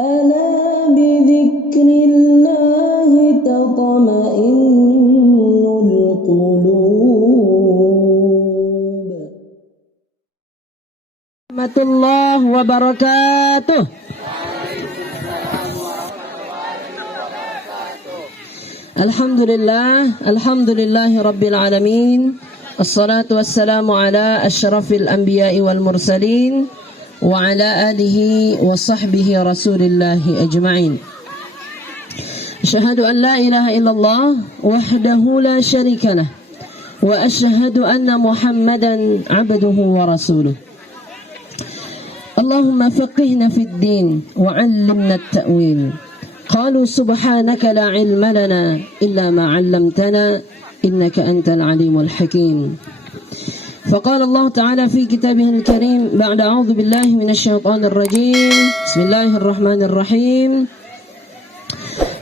ألا بذكر الله تطمئن القلوب. Warahmatullahi wabarakatuh. Alhamdulillahi rabbil alamin. Assalatu wassalamu ala asyrafil anbiya'i wal mursalin wa ala alihi wa sahbihi rasulillahi ajma'in. Asyhadu an la ilaha illallah wahdahu la syarika lah wa asyhadu anna Muhammadan abduhu wa rasuluh. Allahumma faqihna fid din wa 'allimna at-ta'wil. Qalu subhanaka la 'ilma lana illa ma 'allamtana innaka antal 'alimul hakim. فقال الله تعالى في كتابه الكريم بعد أعوذ بالله من الشيطان الرجيم بسم الله الرحمن الرحيم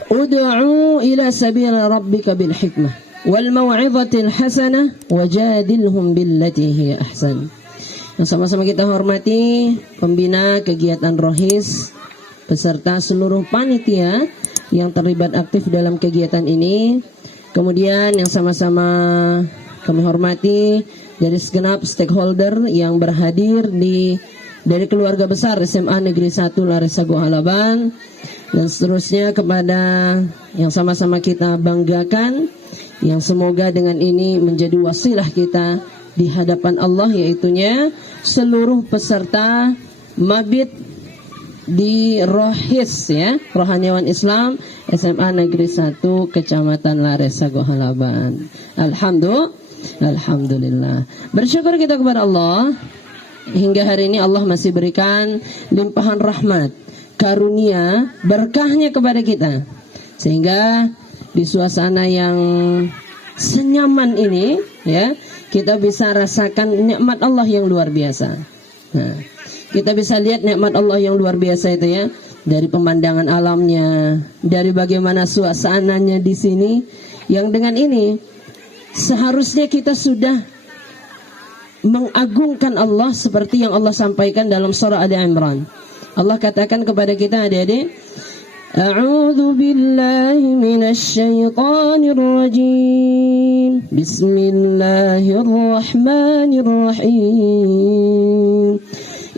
ادعوا إلى سبيل ربك بالحكمة والموعظة الحسنة وجادلهم بالتي هي أحسن. Yang sama-sama kita hormati pembina kegiatan Rohis beserta seluruh panitia yang terlibat aktif dalam kegiatan ini. Kemudian yang sama-sama kami hormati dari segenap stakeholder yang berhadir dari keluarga besar SMA Negeri 1 Laresago Halaban, dan seterusnya kepada yang sama-sama kita banggakan, yang semoga dengan ini menjadi wasilah kita di hadapan Allah, yaitunya seluruh peserta mabit di Rohis, ya, Rohaniawan Islam SMA Negeri 1 Kecamatan Laresago Halaban. Alhamdulillah. Bersyukur kita kepada Allah, hingga hari ini Allah masih berikan limpahan rahmat, karunia, berkahnya kepada kita, sehingga di suasana yang senyaman ini, ya, kita bisa rasakan nikmat Allah yang luar biasa. Nah, kita bisa lihat nikmat Allah yang luar biasa itu, ya, dari pemandangan alamnya, dari bagaimana suasananya di sini, yang dengan ini seharusnya kita sudah mengagungkan Allah seperti yang Allah sampaikan dalam surah Ali Imran. Allah katakan kepada kita, adik-adik, A'udzu billahi minasy syaithanir rajim. Bismillahirrahmanirrahim.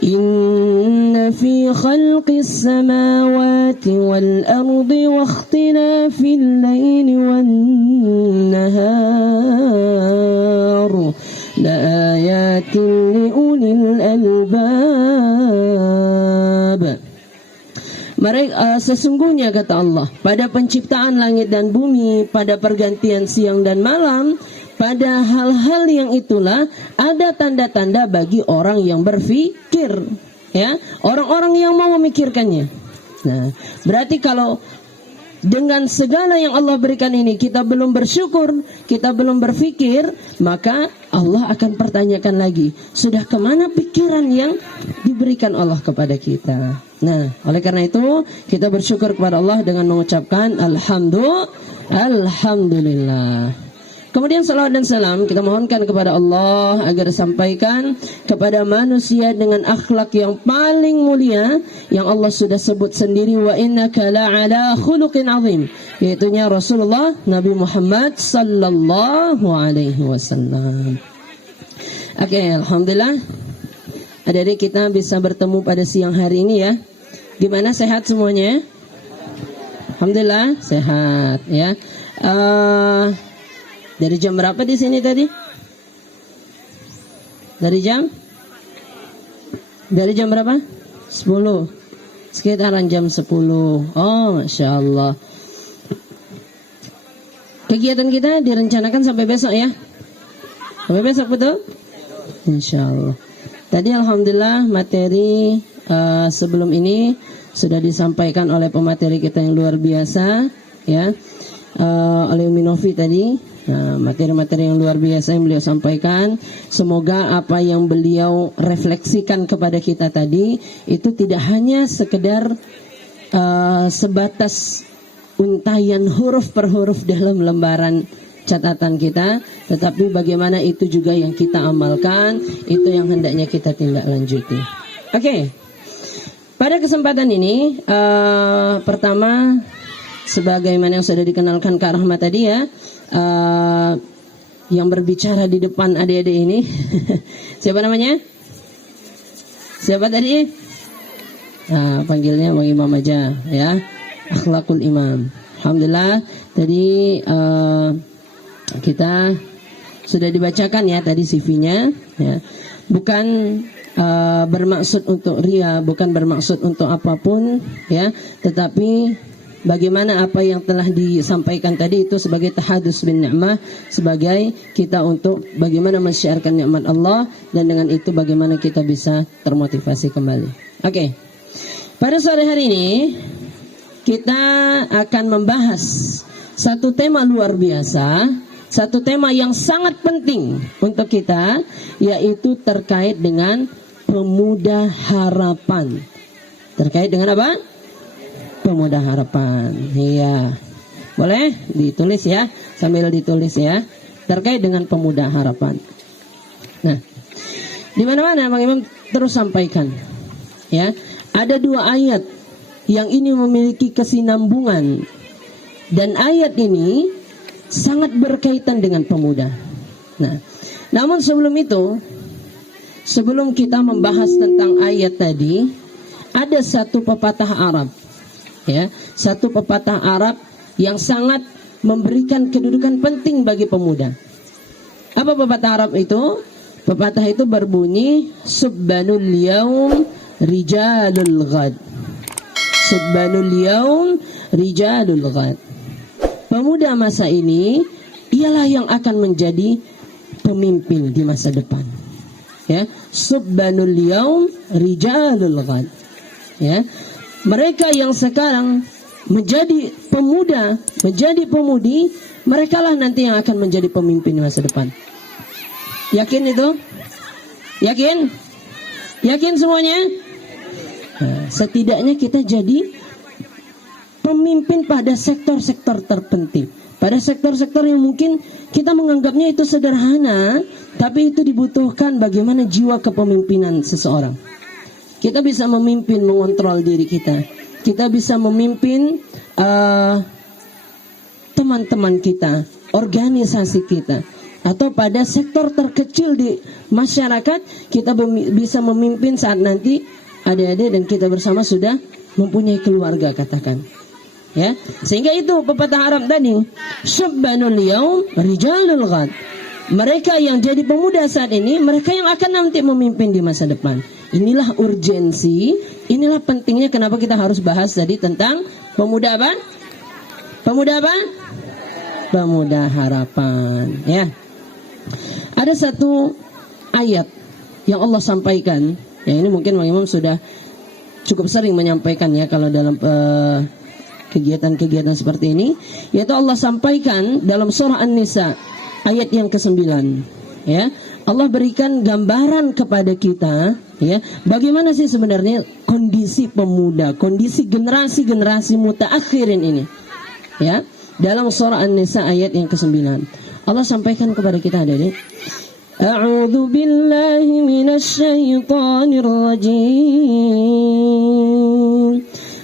Inna fi khalqis samawati wal ardi wa ikhtilafil laili wan nahar la ayatin li ulil albab. Mereka sesungguhnya, kata Allah, pada penciptaan langit dan bumi, pada pergantian siang dan malam, pada hal-hal yang itulah ada tanda-tanda bagi orang yang berpikir, ya, orang-orang yang mau memikirkannya. Nah, berarti kalau dengan segala yang Allah berikan ini kita belum bersyukur, kita belum berpikir, maka Allah akan pertanyakan lagi, sudah kemana pikiran yang diberikan Allah kepada kita? Nah, oleh karena itu kita bersyukur kepada Allah dengan mengucapkan Alhamdulillah. Kemudian salawat dan salam kita mohonkan kepada Allah agar disampaikan kepada manusia dengan akhlak yang paling mulia yang Allah sudah sebut sendiri, wa innaka la'ala khuluqin azim, yaitunya Rasulullah Nabi Muhammad sallallahu alaihi wasallam. Oke, alhamdulillah adik-adik kita bisa bertemu pada siang hari ini, ya. Gimana, sehat semuanya? Alhamdulillah sehat, ya. Dari jam berapa di sini tadi? Dari jam berapa? 10. Sekitaran jam 10. Oh, Masya Allah. Kegiatan kita direncanakan sampai besok, ya? Sampai besok, betul? Insya Allah. Tadi alhamdulillah materi sebelum ini sudah disampaikan oleh pemateri kita yang luar biasa, ya, oleh Umi Novi tadi. Nah, materi-materi yang luar biasa yang beliau sampaikan, semoga apa yang beliau refleksikan kepada kita tadi itu tidak hanya sekedar sebatas untayan huruf per huruf dalam lembaran catatan kita, tetapi bagaimana itu juga yang kita amalkan, itu yang hendaknya kita tindak lanjuti. Oke. Pada kesempatan ini, pertama, sebagaimana yang sudah dikenalkan Kak Rahmat tadi ya, yang berbicara di depan adik-adik ini, siapa namanya? Siapa tadi? Panggilnya Bang Imam aja ya, Akhlakul Imam. Alhamdulillah, tadi kita sudah dibacakan ya tadi CV-nya ya. Bukan bermaksud untuk ria, bukan bermaksud untuk apapun ya, tetapi bagaimana apa yang telah disampaikan tadi itu sebagai tahadus bin ni'mah, sebagai kita untuk bagaimana mensyiarkan nikmat Allah, dan dengan itu bagaimana kita bisa termotivasi kembali. Oke. Pada sore hari ini kita akan membahas satu tema luar biasa, satu tema yang sangat penting untuk kita, yaitu terkait dengan pemuda harapan. Terkait dengan apa? Pemuda harapan. Iya. Boleh ditulis ya, sambil ditulis ya. Terkait dengan pemuda harapan. Nah, di mana-mana Bang Imam terus sampaikan ya, ada dua ayat yang ini memiliki kesinambungan, dan ayat ini sangat berkaitan dengan pemuda. Nah, namun sebelum itu, sebelum kita membahas tentang ayat tadi, ada satu pepatah Arab ya, satu pepatah Arab yang sangat memberikan kedudukan penting bagi pemuda. Apa pepatah Arab itu? Pepatah itu berbunyi, subbanul yaum rijalul ghad. Subbanul yaum rijalul ghad. Pemuda masa ini ialah yang akan menjadi pemimpin di masa depan. Ya, subbanul yaum rijalul ghad. Ya, mereka yang sekarang menjadi pemuda, menjadi pemudi, merekalah nanti yang akan menjadi pemimpin di masa depan. Yakin itu? Yakin? Yakin semuanya? Nah, setidaknya kita jadi pemimpin pada sektor-sektor terpenting, pada sektor-sektor yang mungkin kita menganggapnya itu sederhana, tapi itu dibutuhkan bagaimana jiwa kepemimpinan seseorang. Kita bisa memimpin, mengontrol diri kita. Kita bisa memimpin teman-teman kita, organisasi kita, atau pada sektor terkecil di masyarakat, kita bisa memimpin saat nanti adik-adik dan kita bersama sudah mempunyai keluarga, katakan. Ya, sehingga itu pepatah Arab tadi, syabbanul yaum rijalul ghad. Mereka yang jadi pemuda saat ini, mereka yang akan nanti memimpin di masa depan. Inilah urgensi, inilah pentingnya kenapa kita harus bahas tadi tentang pemuda apa? Pemuda apa? Pemuda harapan. Ya, ada satu ayat yang Allah sampaikan. Ya, ini mungkin Bang Imam sudah cukup sering menyampaikannya kalau dalam kegiatan-kegiatan seperti ini, yaitu Allah sampaikan dalam surah An-Nisa ayat yang ke-9. Ya, Allah berikan gambaran kepada kita ya, bagaimana sih sebenarnya kondisi pemuda, kondisi generasi-generasi mutaakhirin ini. Ya, dalam surah An-Nisa ayat yang ke-9 Allah sampaikan kepada kita, adik-adik, A'udzu billahi minasy syaithanir rajim.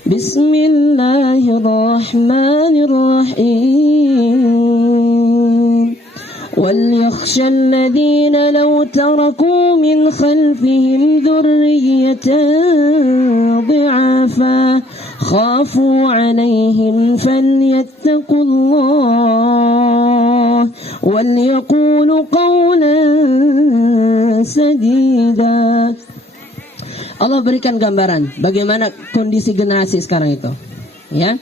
Bismillahirrahmanirrahim. وَلْيَخْشَ الَّذِينَ لَوْ تَرَكُوا مِنْ خَلْفِهِمْ ذُرِّيَّةً ضِعَافًا خَافُوا عَلَيْهِمْ فَلْيَتَّقُوا اللَّهَ وَلْيَقُولُوا قَوْلًا سَدِيدًا. Allah berikan gambaran bagaimana kondisi generasi sekarang itu. Ya.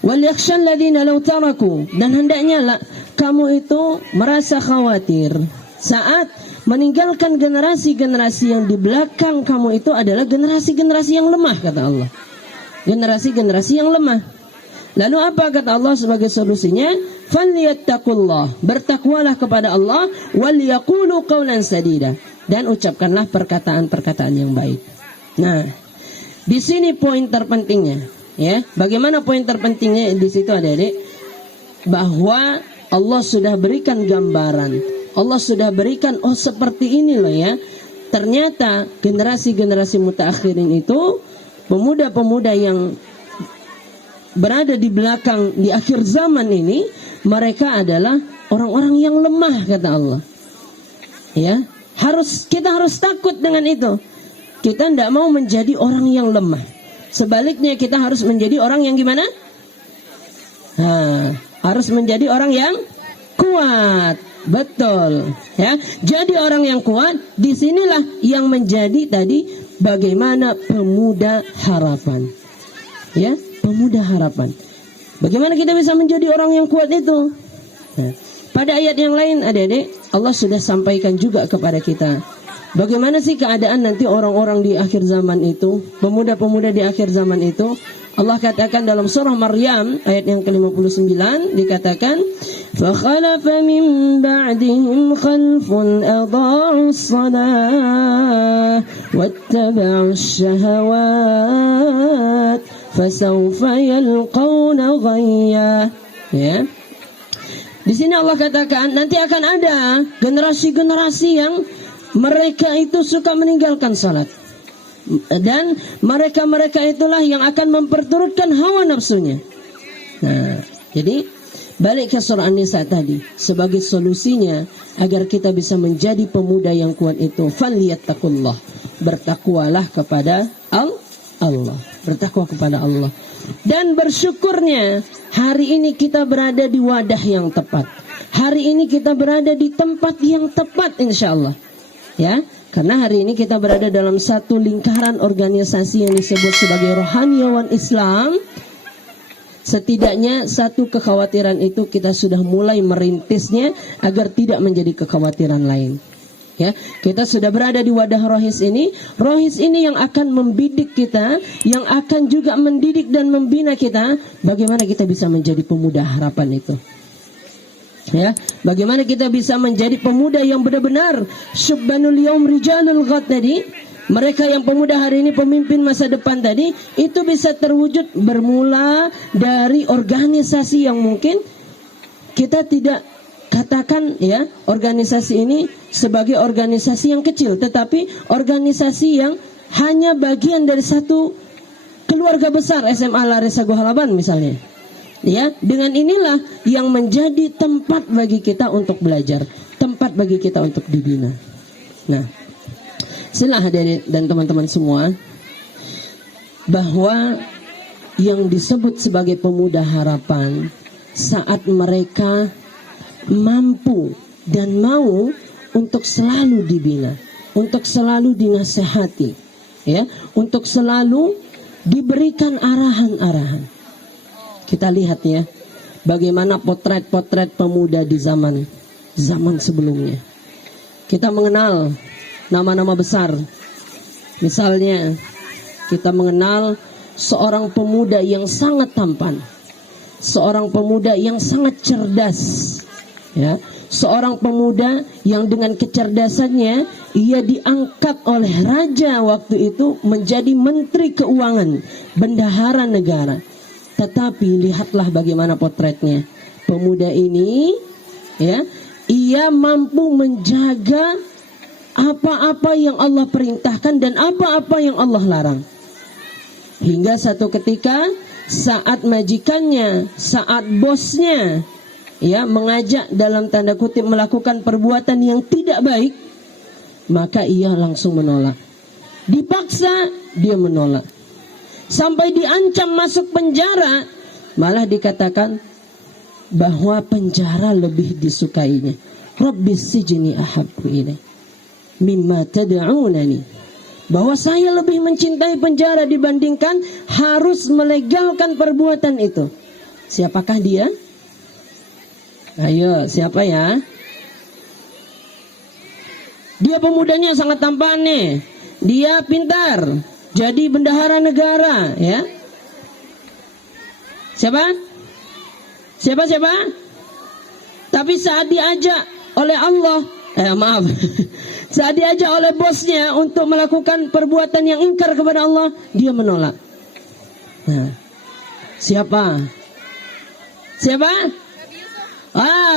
وَلْيَخْشَ الَّذِينَ لَوْ تَرَكُوا, dan hendaknya kamu itu merasa khawatir saat meninggalkan generasi-generasi yang di belakang kamu itu adalah generasi-generasi yang lemah, kata Allah. Generasi-generasi yang lemah. Lalu apa kata Allah sebagai solusinya? Falyattaqullah, bertakwalah kepada Allah, wal yaqulu qawlan sadida, dan ucapkanlah perkataan-perkataan yang baik. Nah, di sini poin terpentingnya, ya. Bagaimana poin terpentingnya di situ, adik-adik? Bahwa Allah sudah berikan gambaran, Allah sudah berikan, oh seperti ini loh ya. Ternyata generasi-generasi mutaakhirin itu pemuda-pemuda yang berada di belakang di akhir zaman ini, mereka adalah orang-orang yang lemah, kata Allah. Ya, kita harus takut dengan itu. Kita tidak mau menjadi orang yang lemah. Sebaliknya kita harus menjadi orang yang gimana? Harus menjadi orang yang kuat. Betul. Ya, jadi orang yang kuat. Disinilah yang menjadi tadi bagaimana pemuda harapan. Ya, pemuda harapan. Bagaimana kita bisa menjadi orang yang kuat itu? Nah, pada ayat yang lain, adik-adik, Allah sudah sampaikan juga kepada kita. Bagaimana sih keadaan nanti orang-orang di akhir zaman itu, pemuda-pemuda di akhir zaman itu? Allah katakan dalam surah Maryam ayat yang ke-59 dikatakan, فَخَلَفَ مِنْ بَعْدِهِمْ خَلْفٌ أَضَاعُوا الصَّلَاةَ وَاتَّبَعُوا الشَّهَوَاتِ فَسَوْفَ يَلْقَوْنَ غَيًّا. Ya. Di sini Allah katakan nanti akan ada generasi-generasi yang mereka itu suka meninggalkan salat. Dan mereka-mereka itulah yang akan memperturutkan hawa nafsunya. Nah, jadi balik ke surah An-Nisa tadi, sebagai solusinya agar kita bisa menjadi pemuda yang kuat itu, falyattaqullah, bertakwalah kepada Allah, bertakwa kepada Allah. Dan bersyukurnya hari ini kita berada di wadah yang tepat. Hari ini kita berada di tempat yang tepat, insyaallah. Ya, karena hari ini kita berada dalam satu lingkaran organisasi yang disebut sebagai Rohaniawan Islam. Setidaknya satu kekhawatiran itu kita sudah mulai merintisnya agar tidak menjadi kekhawatiran lain. Ya, kita sudah berada di wadah rohis ini yang akan membidik kita, yang akan juga mendidik dan membina kita. Bagaimana kita bisa menjadi pemuda harapan itu? Ya, bagaimana kita bisa menjadi pemuda yang benar-benar syubbanul yaum rijalul ghad tadi, mereka yang pemuda hari ini pemimpin masa depan tadi, itu bisa terwujud bermula dari organisasi yang mungkin kita tidak katakan ya organisasi ini sebagai organisasi yang kecil, tetapi organisasi yang hanya bagian dari satu keluarga besar SMA Larissa Gohalaban misalnya. Ya, dengan inilah yang menjadi tempat bagi kita untuk belajar, tempat bagi kita untuk dibina. Nah, silah hadirin dan teman-teman semua, bahwa yang disebut sebagai pemuda harapan saat mereka mampu dan mau untuk selalu dibina, untuk selalu dinasehati, ya, untuk selalu diberikan arahan-arahan. Kita lihat ya, bagaimana potret-potret pemuda di zaman sebelumnya. Kita mengenal nama-nama besar. Misalnya, kita mengenal seorang pemuda yang sangat tampan, seorang pemuda yang sangat cerdas, ya, seorang pemuda yang dengan kecerdasannya ia diangkat oleh raja waktu itu menjadi menteri keuangan, bendahara negara. Tetapi lihatlah bagaimana potretnya. Pemuda ini, ya, ia mampu menjaga apa-apa yang Allah perintahkan dan apa-apa yang Allah larang. Hingga satu ketika saat majikannya, saat bosnya, ya, mengajak dalam tanda kutip melakukan perbuatan yang tidak baik, maka ia langsung menolak. Dipaksa, dia menolak. Sampai diancam masuk penjara, malah dikatakan bahwa penjara lebih disukainya. Rabbis sijni ahabbu ilai mimma tad'unani. Bahwa saya lebih mencintai penjara dibandingkan harus melegalkan perbuatan itu. Siapakah dia? Ayo, siapa ya? Dia pemudanya sangat tampan nih. Dia pintar. Jadi bendahara negara, ya. Siapa? Tapi saat diajak oleh Allah, saat diajak oleh bosnya untuk melakukan perbuatan yang ingkar kepada Allah, dia menolak. Nah, siapa?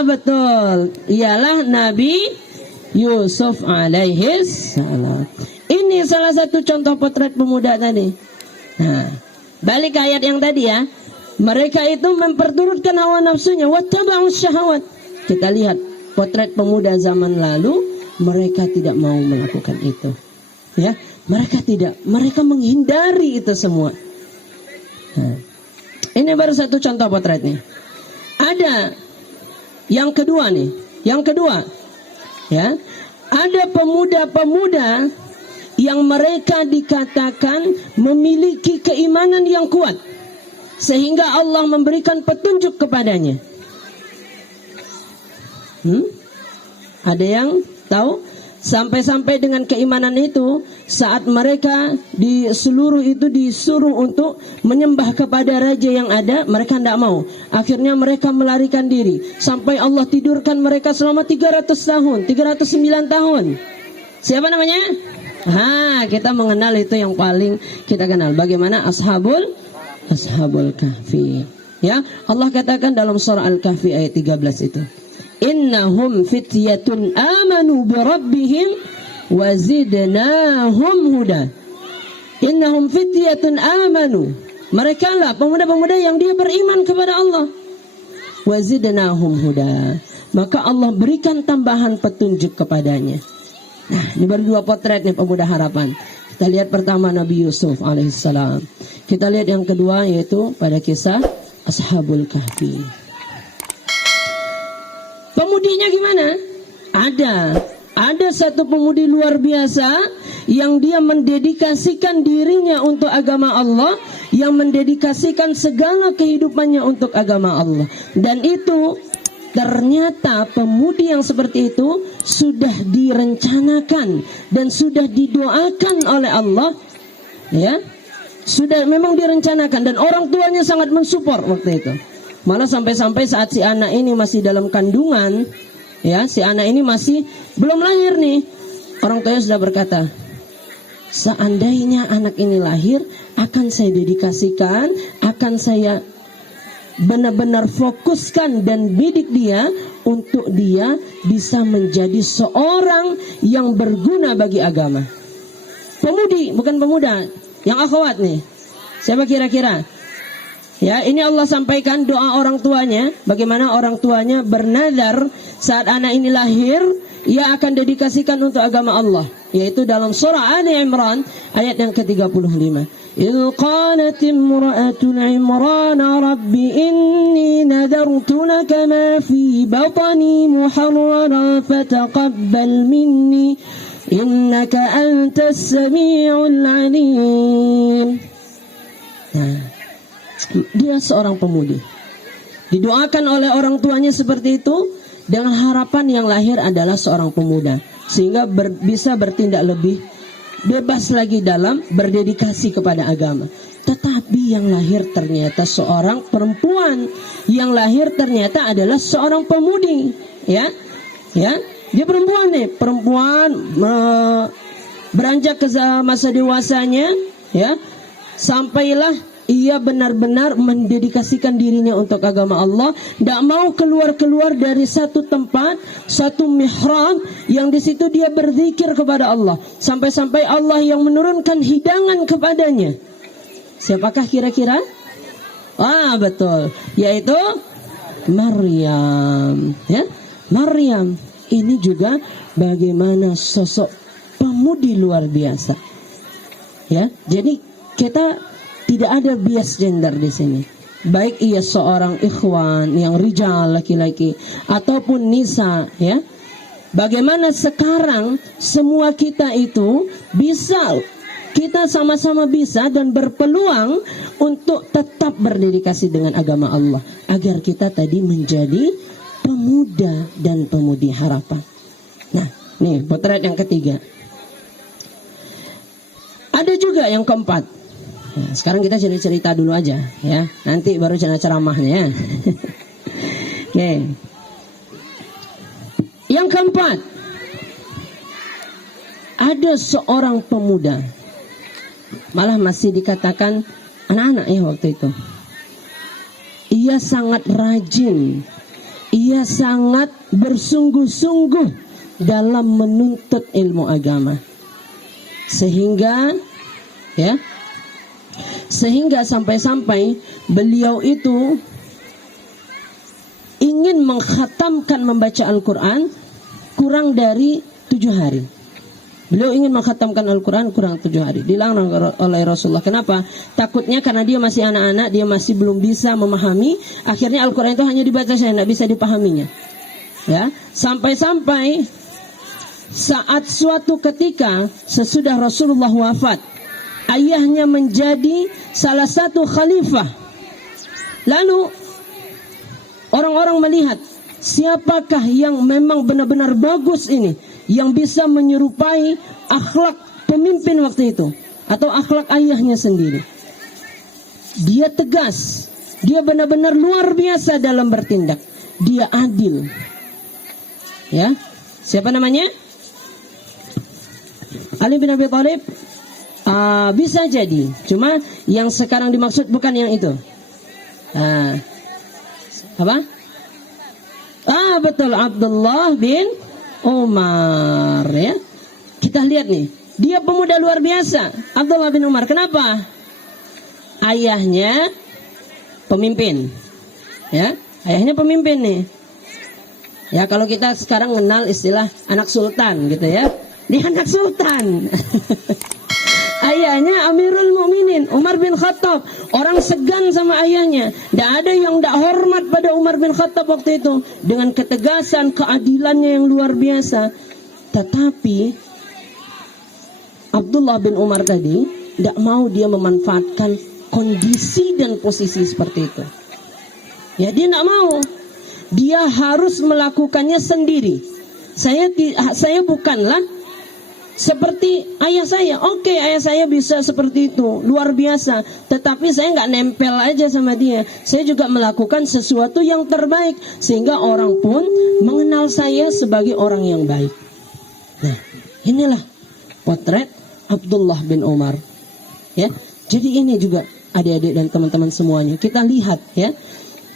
Betul. Ialah Nabi Yusuf alaihi salam. Ini salah satu contoh potret pemuda tadi. Nah, balik ke ayat yang tadi ya. Mereka itu memperturutkan hawa nafsunya, wattaba'us syahawat. Kita lihat potret pemuda zaman lalu, mereka tidak mau melakukan itu. Ya, mereka menghindari itu semua. Nah, ini baru satu contoh potretnya. Ada yang kedua nih, ya, ada pemuda-pemuda yang mereka dikatakan memiliki keimanan yang kuat, sehingga Allah memberikan petunjuk kepadanya. Ada yang tahu? Sampai-sampai dengan keimanan itu, saat mereka di seluruh itu disuruh untuk menyembah kepada raja yang ada, mereka tidak mau. Akhirnya mereka melarikan diri. Sampai Allah tidurkan mereka selama 300 tahun, 309 tahun. Siapa namanya? Kita mengenal itu yang paling kita kenal. Bagaimana Ashabul Kahfi. Ya, Allah katakan dalam surah Al-Kahfi ayat 13 itu. Innahum fityatun amanu birabbihim wa zidnahum huda. Innahum fityatun amanu. Mereka lah pemuda-pemuda yang dia beriman kepada Allah. Wa zidnahum huda. Maka Allah berikan tambahan petunjuk kepadanya. Nah, ini baru dua potret nih pemuda harapan. Kita lihat pertama Nabi Yusuf alaihissalam. Kita lihat yang kedua yaitu pada kisah Ashabul Kahfi. Pemudinya gimana? Ada satu pemudi luar biasa yang dia mendedikasikan dirinya untuk agama Allah, yang mendedikasikan segala kehidupannya untuk agama Allah. Dan itu ternyata pemudi yang seperti itu sudah direncanakan dan sudah didoakan oleh Allah, ya. Sudah memang direncanakan dan orang tuanya sangat mensupport waktu itu. Malah sampai-sampai saat si anak ini masih dalam kandungan, ya, si anak ini masih belum lahir nih, orang tuanya sudah berkata, seandainya anak ini lahir, akan saya dedikasikan, akan saya benar-benar fokuskan dan bidik dia untuk dia bisa menjadi seorang yang berguna bagi agama. Pemudi, bukan pemuda, yang akhwat nih. Siapa kira-kira? Ya, ini Allah sampaikan doa orang tuanya. Bagaimana orang tuanya bernadar saat anak ini lahir, ia akan dedikasikan untuk agama Allah. Yaitu dalam surah Ali Imran ayat yang ke-35. إذ قالت امرأة عمران رب إني نذرت لك ما في بطني محررا فتقبل مني إنك أنت السميع العليم. Nah, dia seorang pemudi, didoakan oleh orang tuanya seperti itu dengan harapan yang lahir adalah seorang pemuda, sehingga bisa bertindak lebih bebas lagi dalam berdedikasi kepada agama. Tetapi yang lahir ternyata seorang perempuan, yang lahir ternyata adalah seorang pemudi, ya, dia perempuan beranjak ke masa dewasanya, ya, sampailah ia benar-benar mendedikasikan dirinya untuk agama Allah, tidak mau keluar dari satu tempat, satu mihrab yang di situ dia berzikir kepada Allah, sampai-sampai Allah yang menurunkan hidangan kepadanya. Siapakah kira-kira? Betul, yaitu Maryam. Ya, Maryam ini juga bagaimana sosok pemudi luar biasa. Ya, jadi kita tidak ada bias gender di sini. Baik ia seorang ikhwan yang rijal laki-laki ataupun nisa, ya. Bagaimana sekarang semua kita itu bisa, kita sama-sama bisa dan berpeluang untuk tetap berdedikasi dengan agama Allah agar kita tadi menjadi pemuda dan pemudi harapan. Nah, nih potret yang ketiga. Ada juga yang keempat. Nah, sekarang kita cerita dulu aja, ya. Nanti baru ceramahnya. Oke. Yang keempat, ada seorang pemuda, malah masih dikatakan anak-anak ya waktu itu. Ia sangat rajin, ia sangat bersungguh-sungguh dalam menuntut ilmu agama, sehingga, ya, Sehingga sampai-sampai beliau itu ingin mengkhatamkan membaca Al-Quran kurang dari 7 hari. Beliau ingin mengkhatamkan Al-Quran kurang 7 hari. Dilarang oleh Rasulullah. Kenapa? Takutnya karena dia masih anak-anak, dia masih belum bisa memahami. Akhirnya Al-Quran itu hanya dibaca saja, tidak bisa dipahaminya. Ya, sampai-sampai saat suatu ketika sesudah Rasulullah wafat, ayahnya menjadi salah satu khalifah. Lalu orang-orang melihat siapakah yang memang benar-benar bagus ini, yang bisa menyerupai akhlak pemimpin waktu itu atau akhlak ayahnya sendiri. Dia tegas, dia benar-benar luar biasa dalam bertindak, dia adil. Ya, siapa namanya? Ali bin Abi Thalib. Bisa jadi, cuma yang sekarang dimaksud bukan yang itu. Apa? Betul, Abdullah bin Umar, ya. Kita lihat nih, dia pemuda luar biasa, Abdullah bin Umar. Kenapa? Ayahnya pemimpin, ya. Ayahnya pemimpin nih. Ya, kalau kita sekarang kenal istilah anak sultan gitu ya. Dia anak sultan. Ayahnya Amirul Mukminin Umar bin Khattab. Orang segan sama ayahnya. Tidak ada yang tidak hormat pada Umar bin Khattab waktu itu. Dengan ketegasan, keadilannya yang luar biasa. Tetapi Abdullah bin Umar tadi tidak mau dia memanfaatkan kondisi dan posisi seperti itu. Ya, dia tidak mau. Dia harus melakukannya sendiri. Saya bukanlah seperti ayah saya. Oke, ayah saya bisa seperti itu, luar biasa. Tetapi saya nggak nempel aja sama dia. Saya juga melakukan sesuatu yang terbaik sehingga orang pun mengenal saya sebagai orang yang baik. Nah, inilah potret Abdullah bin Umar. Ya, jadi ini juga adik-adik dan teman-teman semuanya. Kita lihat ya,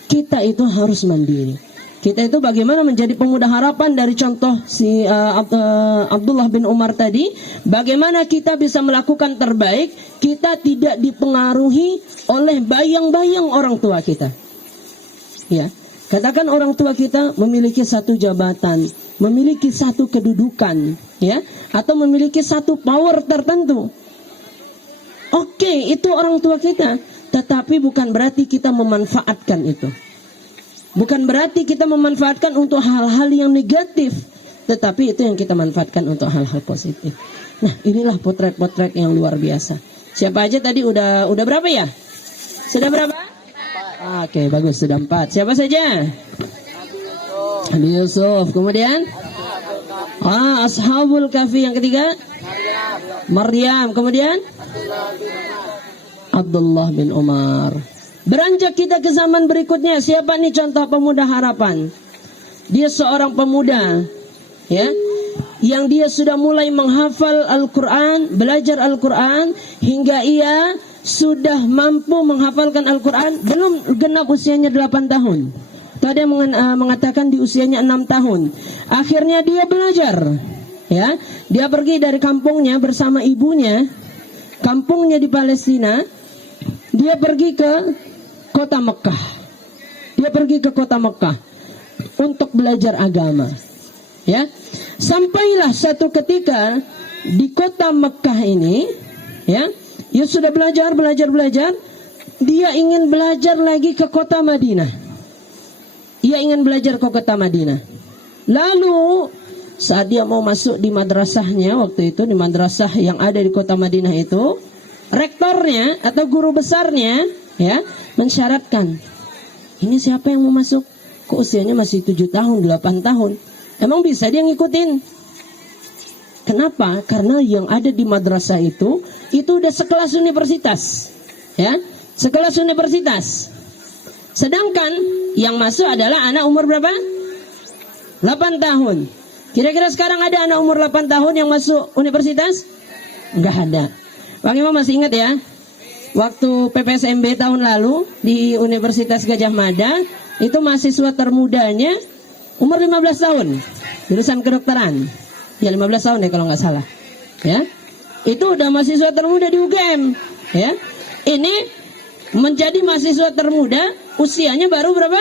kita itu harus mandiri. Kita itu bagaimana menjadi pemuda harapan dari contoh si Abdullah bin Umar tadi. Bagaimana kita bisa melakukan terbaik. Kita tidak dipengaruhi oleh bayang-bayang orang tua kita. Ya, katakan orang tua kita memiliki satu jabatan, memiliki satu kedudukan, ya, atau memiliki satu power tertentu. Oke, itu orang tua kita. Tetapi bukan berarti kita memanfaatkan itu. Bukan berarti kita memanfaatkan untuk hal-hal yang negatif, tetapi itu yang kita manfaatkan untuk hal-hal positif. Nah, inilah potret-potret yang luar biasa. Siapa aja tadi udah berapa ya? Sudah berapa? Oke, bagus, sudah 4. Siapa saja? Nabi Yusuf. Kemudian? Ashabul Kahfi. Yang ketiga? Maryam. Kemudian? Abdullah bin Umar. Beranjak kita ke zaman berikutnya. Siapa nih contoh pemuda harapan? Dia seorang pemuda, ya, yang dia sudah mulai menghafal Al-Quran, belajar Al-Quran, hingga ia sudah mampu menghafalkan Al-Quran. Belum genap usianya 8 tahun. Tadi mengatakan di usianya 6 tahun. Akhirnya dia belajar, ya. Dia pergi dari kampungnya bersama ibunya. Kampungnya di Palestina. Dia pergi ke kota Mekah. Dia pergi ke kota Mekah untuk belajar agama. Ya. Sampailah satu ketika di kota Mekah ini, ya, dia sudah belajar. Dia ingin belajar lagi ke kota Madinah. Dia ingin belajar ke kota Madinah. Lalu saat dia mau masuk di madrasahnya waktu itu, di madrasah yang ada di kota Madinah itu, rektornya atau guru besarnya, ya, mensyaratkan, ini siapa yang mau masuk? Kok usianya masih 7 tahun, 8 tahun? Emang bisa dia ngikutin? Kenapa? Karena yang ada di madrasah itu udah sekelas universitas, ya, sekelas universitas. Sedangkan yang masuk adalah anak umur berapa? 8 tahun. Kira-kira sekarang ada anak umur 8 tahun yang masuk universitas? Enggak ada. Bang Imam masih ingat ya? Waktu PPSMB tahun lalu di Universitas Gajah Mada, itu mahasiswa termudanya umur 15 tahun, jurusan kedokteran. Ya 15 tahun deh kalau nggak salah. Ya, itu udah mahasiswa termuda di UGM. Ya, Ini menjadi mahasiswa termuda, usianya baru berapa?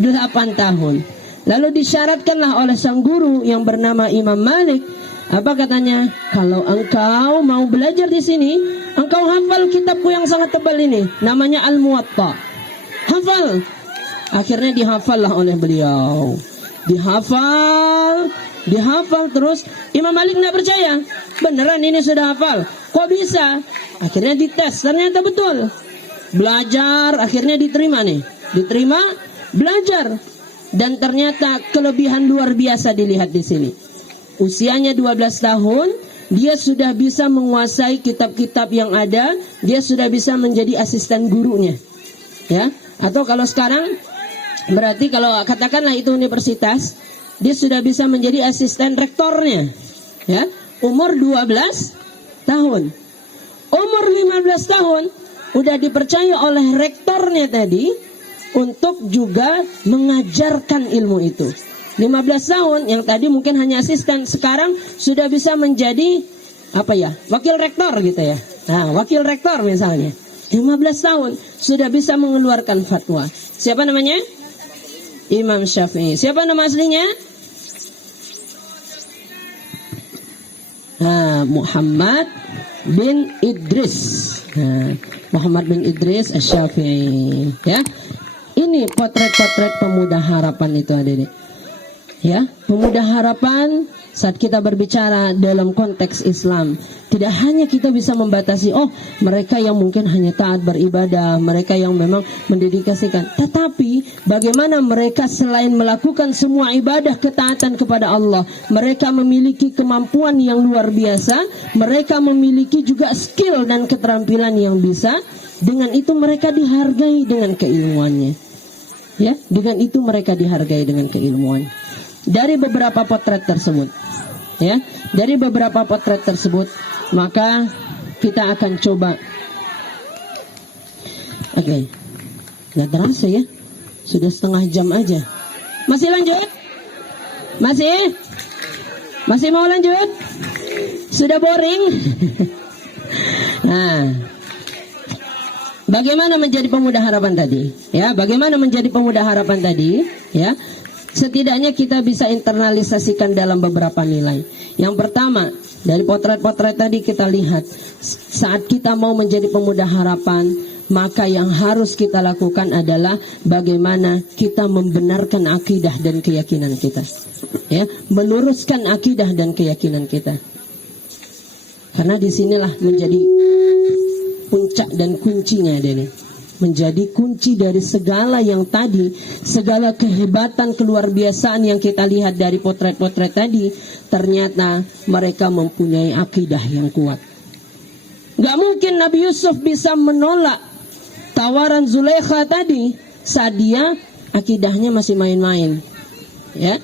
8 tahun. Lalu disyaratkanlah oleh sang guru yang bernama Imam Malik. Apa katanya? Kalau engkau mau belajar di sini, engkau hafal kitabku yang sangat tebal ini, namanya Al-Muwatta. Hafal. Akhirnya dihafallah oleh beliau. Dihafal terus. Imam Malik tidak percaya. Beneran ini sudah hafal? Kok bisa? Akhirnya dites, ternyata betul. Belajar, akhirnya diterima nih. Diterima, belajar. Dan ternyata kelebihan luar biasa dilihat di sini. Usianya 12 tahun, dia sudah bisa menguasai kitab-kitab yang ada, dia sudah bisa menjadi asisten gurunya. Ya, atau kalau sekarang berarti kalau katakanlah itu universitas, dia sudah bisa menjadi asisten rektornya. Ya, umur 12 tahun. Umur 15 tahun udah dipercaya oleh rektornya tadi untuk juga mengajarkan ilmu itu. 15 tahun yang tadi mungkin hanya asisten, sekarang sudah bisa menjadi wakil rektor gitu ya. Nah, wakil rektor misalnya 15 tahun sudah bisa mengeluarkan fatwa. Siapa namanya? Imam Syafi'i. Siapa nama aslinya? Muhammad bin Idris. Muhammad bin Idris Asy-Syafi'i. Ya, ini potret-potret pemuda harapan itu adik-adik. Ya, pemuda harapan saat kita berbicara dalam konteks Islam, tidak hanya kita bisa membatasi mereka yang mungkin hanya taat beribadah, mereka yang memang mendedikasikan, tetapi bagaimana mereka selain melakukan semua ibadah ketaatan kepada Allah, mereka memiliki kemampuan yang luar biasa, mereka memiliki juga skill dan keterampilan yang bisa, dengan itu mereka dihargai dengan keilmuannya. Ya, dengan itu mereka dihargai dengan keilmuan. Dari beberapa potret tersebut, ya, dari beberapa potret tersebut, maka kita akan coba. Oke, nggak terasa ya, sudah setengah jam aja. Masih lanjut? Masih mau lanjut? Sudah boring? Nah, bagaimana menjadi pemuda harapan tadi? Ya, bagaimana menjadi pemuda harapan tadi? Ya. Setidaknya kita bisa internalisasikan dalam beberapa nilai. Yang pertama, dari potret-potret tadi kita lihat, saat kita mau menjadi pemuda harapan, maka yang harus kita lakukan adalah bagaimana kita membenarkan akidah dan keyakinan kita. Ya, meluruskan akidah dan keyakinan kita. Karena disinilah menjadi puncak dan kuncinya ini. Menjadi kunci dari segala yang tadi, segala kehebatan keluar biasaan yang kita lihat dari potret-potret tadi, ternyata mereka mempunyai akidah yang kuat. Gak mungkin Nabi Yusuf bisa menolak tawaran Zulaikha tadi saat dia akidahnya masih main-main. Ya,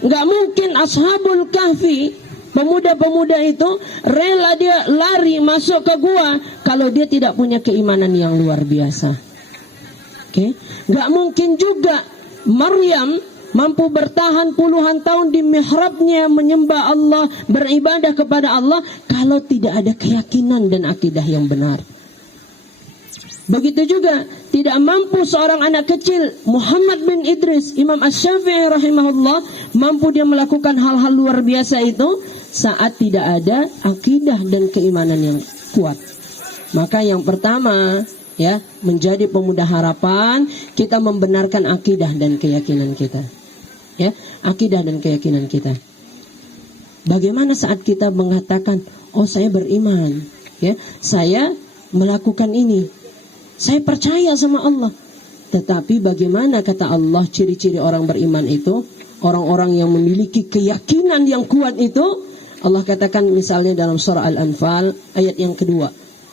gak mungkin Ashabul Kahfi, pemuda-pemuda itu rela dia lari masuk ke gua kalau dia tidak punya keimanan yang luar biasa. Oke, nggak mungkin juga Maryam mampu bertahan puluhan tahun di mihrabnya menyembah Allah, beribadah kepada Allah kalau tidak ada keyakinan dan akidah yang benar. Begitu juga tidak mampu seorang anak kecil Muhammad bin Idris, Imam Asy-Syafi'i rahimahullah, mampu dia melakukan hal-hal luar biasa itu saat tidak ada akidah dan keimanan yang kuat. Maka yang pertama, ya, menjadi pemuda harapan, kita membenarkan akidah dan keyakinan kita. Ya, akidah dan keyakinan kita. Bagaimana saat kita mengatakan, saya beriman, ya, saya melakukan ini, saya percaya sama Allah. Tetapi bagaimana kata Allah ciri-ciri orang beriman itu? Orang-orang yang memiliki keyakinan yang kuat itu, Allah katakan misalnya dalam surah Al-Anfal ayat yang kedua.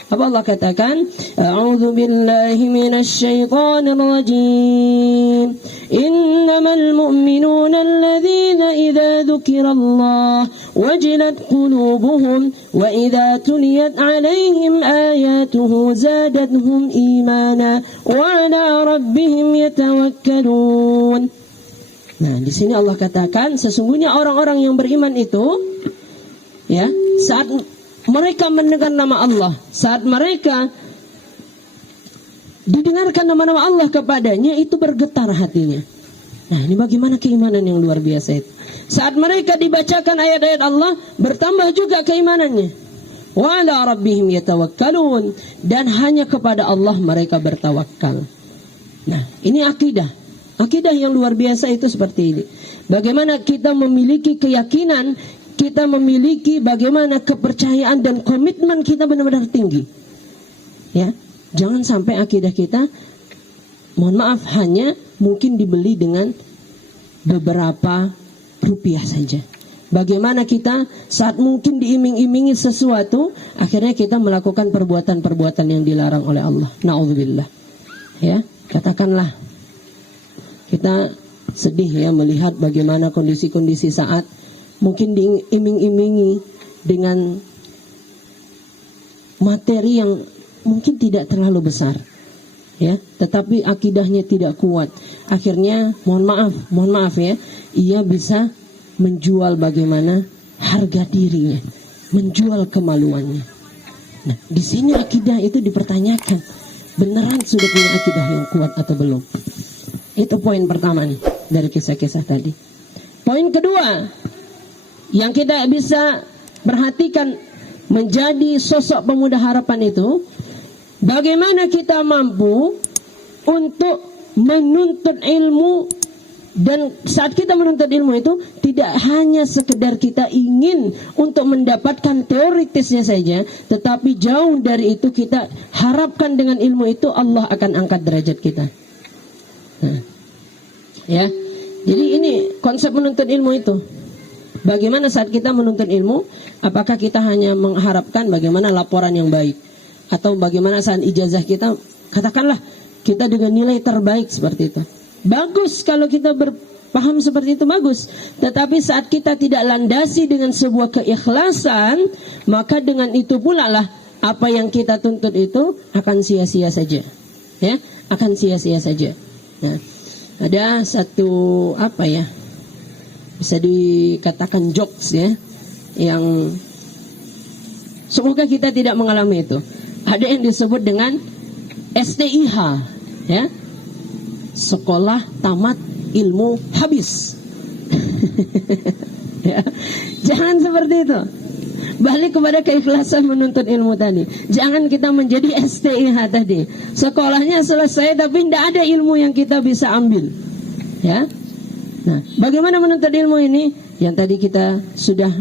Apa Allah katakan? A'udzu billahi minasy syaithanir rajim. Innamal mu'minuna alladzina idza dzukirallah wajilat qulubuhum wa idza tuliyat 'alaihim ayatuhu zadatuhum imana wa 'ala rabbihim yatawakkalun. Nah, di sini Allah katakan sesungguhnya orang-orang yang beriman itu, ya, saat mereka mendengar nama Allah, saat mereka didengarkan nama-nama Allah kepadanya, itu bergetar hatinya. Nah, ini bagaimana keimanan yang luar biasa itu. Saat mereka dibacakan ayat-ayat Allah, bertambah juga keimanannya. Wa ala rabbihim yatawakkalun, dan hanya kepada Allah mereka bertawakal. Nah, ini akidah. Akidah yang luar biasa itu seperti ini. Bagaimana kita memiliki keyakinan, kita memiliki bagaimana kepercayaan dan komitmen kita benar-benar tinggi. Ya, jangan sampai akidah kita, mohon maaf, hanya mungkin dibeli dengan beberapa rupiah saja. Bagaimana kita saat mungkin diiming-imingi sesuatu, akhirnya kita melakukan perbuatan-perbuatan yang dilarang oleh Allah. Na'udzubillah. Ya, katakanlah kita sedih ya melihat bagaimana kondisi-kondisi saat mungkin diiming-imingi dengan materi yang mungkin tidak terlalu besar, ya, tetapi akidahnya tidak kuat. Akhirnya mohon maaf ya, ia bisa menjual bagaimana harga dirinya, menjual kemaluannya. Nah, di sini akidah itu dipertanyakan, beneran sudah punya akidah yang kuat atau belum? Itu poin pertama nih dari kisah-kisah tadi. Poin kedua yang kita bisa perhatikan menjadi sosok pemuda harapan itu, bagaimana kita mampu untuk menuntut ilmu. Dan saat kita menuntut ilmu itu tidak hanya sekedar kita ingin untuk mendapatkan teoritisnya saja, tetapi jauh dari itu kita harapkan dengan ilmu itu Allah akan angkat derajat kita. Nah, ya, jadi ini konsep menuntut ilmu itu. Bagaimana saat kita menuntut ilmu, apakah kita hanya mengharapkan bagaimana laporan yang baik, atau bagaimana saat ijazah kita, katakanlah kita dengan nilai terbaik seperti itu. Bagus kalau kita berpaham seperti itu, bagus. Tetapi saat kita tidak landasi dengan sebuah keikhlasan, maka dengan itu pula lah apa yang kita tuntut itu akan sia-sia saja. Ya, akan sia-sia saja. Nah, ada satu apa ya, bisa dikatakan jokes ya, yang semoga kita tidak mengalami itu. Ada yang disebut dengan STIH, ya, sekolah tamat ilmu habis. Ya, jangan seperti itu. Balik kepada keikhlasan menuntut ilmu tadi. Jangan kita menjadi STIH tadi. Sekolahnya selesai tapi tidak ada ilmu yang kita bisa ambil. Ya. Nah, bagaimana menuntut ilmu ini? Yang tadi kita sudah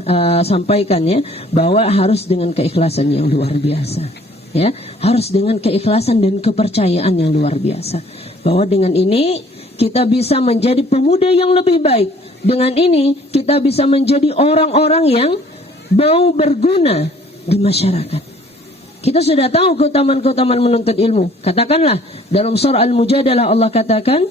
sampaikan ya, bahwa harus dengan keikhlasan yang luar biasa. Ya, harus dengan keikhlasan dan kepercayaan yang luar biasa. Bahwa dengan ini kita bisa menjadi pemuda yang lebih baik. Dengan ini kita bisa menjadi orang-orang yang mau berguna di masyarakat. Kita sudah tahu keutamaan-keutamaan menuntut ilmu. Katakanlah dalam surah Al-Mujadalah Allah katakan,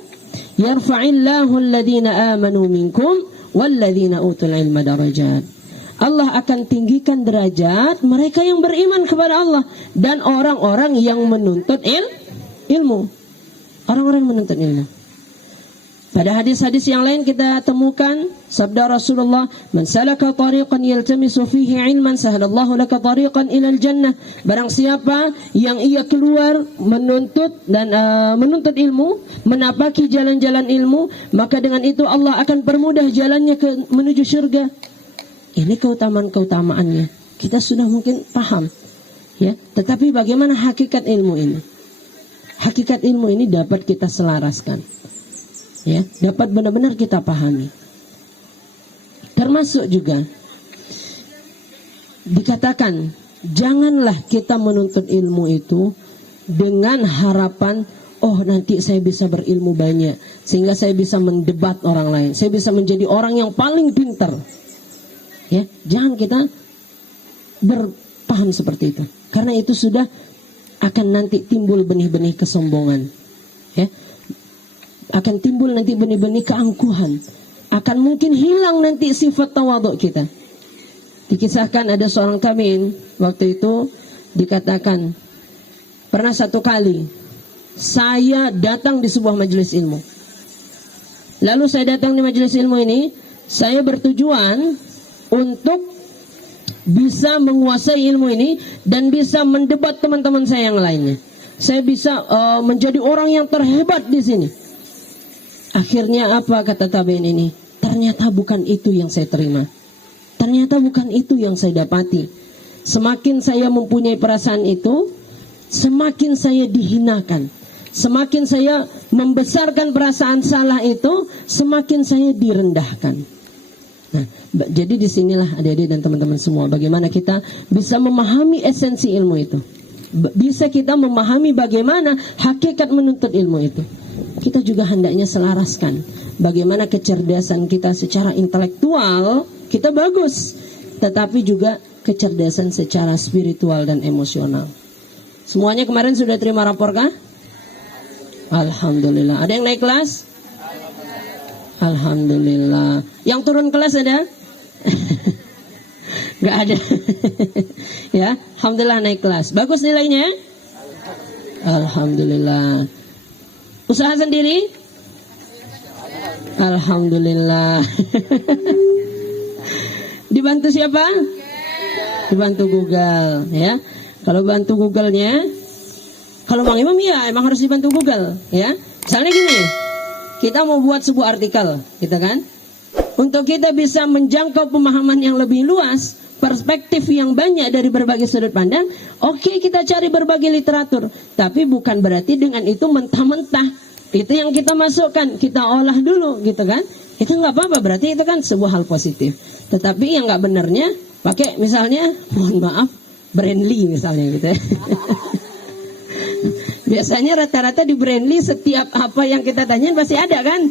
yarfa'illahu alladhina amanu minkum walladhina utul ilma darajat. Allah akan tinggikan derajat mereka yang beriman kepada Allah dan orang-orang yang menuntut ilmu. Orang-orang yang menuntut ilmu. Pada hadis-hadis yang lain kita temukan sabda Rasulullah, "Man salaka tariqan yaltamisu fihi ilman sahalallahu laka tariqan ilal jannah." Barang siapa yang ia keluar menuntut dan menuntut ilmu, menapaki jalan-jalan ilmu, maka dengan itu Allah akan permudah jalannya menuju surga. Ini keutamaan-keutamaannya. Kita sudah mungkin paham, ya. Tetapi bagaimana hakikat ilmu ini? Hakikat ilmu ini dapat kita selaraskan, ya, dapat benar-benar kita pahami. Termasuk juga dikatakan, janganlah kita menuntut ilmu itu dengan harapan, oh nanti saya bisa berilmu banyak, sehingga saya bisa mendebat orang lain, saya bisa menjadi orang yang paling pintar. Ya, jangan kita berpaham seperti itu, karena itu sudah akan nanti timbul benih-benih kesombongan, ya, akan timbul nanti benih-benih keangkuhan, akan mungkin hilang nanti sifat tawadhu kita. Dikisahkan ada seorang tabi'in, waktu itu dikatakan pernah satu kali saya datang di sebuah majelis ilmu. Lalu saya datang di majelis ilmu ini, saya bertujuan untuk bisa menguasai ilmu ini dan bisa mendebat teman-teman saya yang lainnya. Saya bisa menjadi orang yang terhebat di sini. Akhirnya apa kata tabi'in ini? Ternyata bukan itu yang saya terima. Ternyata bukan itu yang saya dapati. Semakin saya mempunyai perasaan itu, semakin saya dihinakan. Semakin saya membesarkan perasaan salah itu, semakin saya direndahkan. Nah, jadi disinilah adik-adik dan teman-teman semua, bagaimana kita bisa memahami esensi ilmu itu. Bisa kita memahami bagaimana hakikat menuntut ilmu itu. Kita juga hendaknya selaraskan bagaimana kecerdasan kita secara intelektual, kita bagus. Tetapi juga kecerdasan secara spiritual dan emosional. Semuanya kemarin sudah terima rapor kah? Alhamdulillah. Ada yang naik kelas? Alhamdulillah. Yang turun kelas ada? Gak ada. Ya, alhamdulillah naik kelas. Bagus nilainya? Alhamdulillah. Usaha sendiri? Alhamdulillah. Dibantu siapa? Dibantu Google, ya. Kalau bantu Google-nya, kalau Bang Imam ya emang harus dibantu Google, ya. Misalnya gini, kita mau buat sebuah artikel, gitu kan? Untuk kita bisa menjangkau pemahaman yang lebih luas, perspektif yang banyak dari berbagai sudut pandang, oke, kita cari berbagai literatur. Tapi bukan berarti dengan itu mentah-mentah. Itu yang kita masukkan, kita olah dulu, gitu kan? Itu nggak apa-apa, berarti itu kan sebuah hal positif. Tetapi yang nggak benernya, pakai misalnya, mohon maaf, Brandly misalnya gitu ya. Biasanya rata-rata di Brandly setiap apa yang kita tanyain pasti ada kan?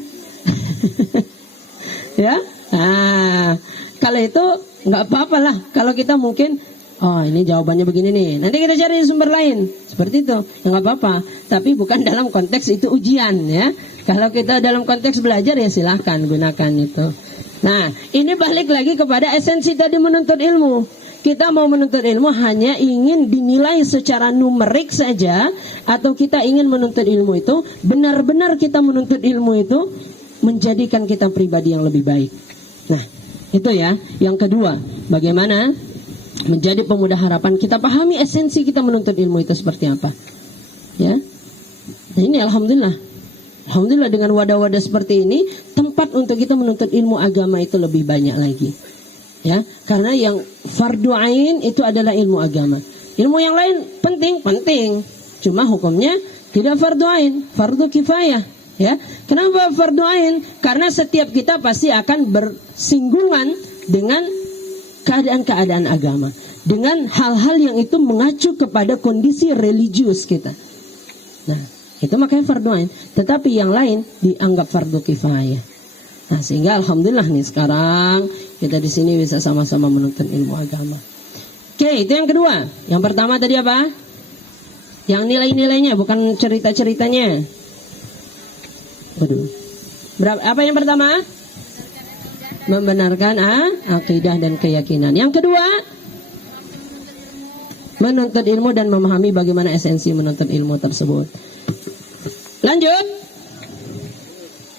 Ya, nah, kalau itu nggak apa-apa lah. Kalau kita mungkin, oh ini jawabannya begini nih. Nanti kita cari sumber lain, seperti itu. Ya nggak apa-apa. Tapi bukan dalam konteks itu ujian ya. Kalau kita dalam konteks belajar ya silahkan gunakan itu. Nah, ini balik lagi kepada esensi tadi menuntut ilmu. Kita mau menuntut ilmu hanya ingin dinilai secara numerik saja, atau kita ingin menuntut ilmu itu benar-benar kita menuntut ilmu itu menjadikan kita pribadi yang lebih baik. Nah, itu ya. Yang kedua, bagaimana menjadi pemuda harapan, kita pahami esensi kita menuntut ilmu itu seperti apa. Ya. Nah, ini alhamdulillah. Alhamdulillah dengan wadah-wadah seperti ini, tempat untuk kita menuntut ilmu agama itu lebih banyak lagi. Ya, karena yang fardu ain itu adalah ilmu agama. Ilmu yang lain penting. Cuma hukumnya tidak fardu ain, fardu kifayah. Ya, kenapa fardu ain? Karena setiap kita pasti akan bersinggungan dengan keadaan-keadaan agama, dengan hal-hal yang itu mengacu kepada kondisi religius kita. Nah, itu makanya fardu ain. Tetapi yang lain dianggap fardu kifayah. Nah, sehingga alhamdulillah nih sekarang kita di sini bisa sama-sama menuntut ilmu agama. Oke, itu yang kedua. Yang pertama tadi apa? Yang nilai-nilainya, bukan cerita-ceritanya. Waduh. Apa yang pertama? Membenarkan akidah dan keyakinan. Yang kedua, menuntut ilmu dan memahami bagaimana esensi menuntut ilmu tersebut. Lanjut.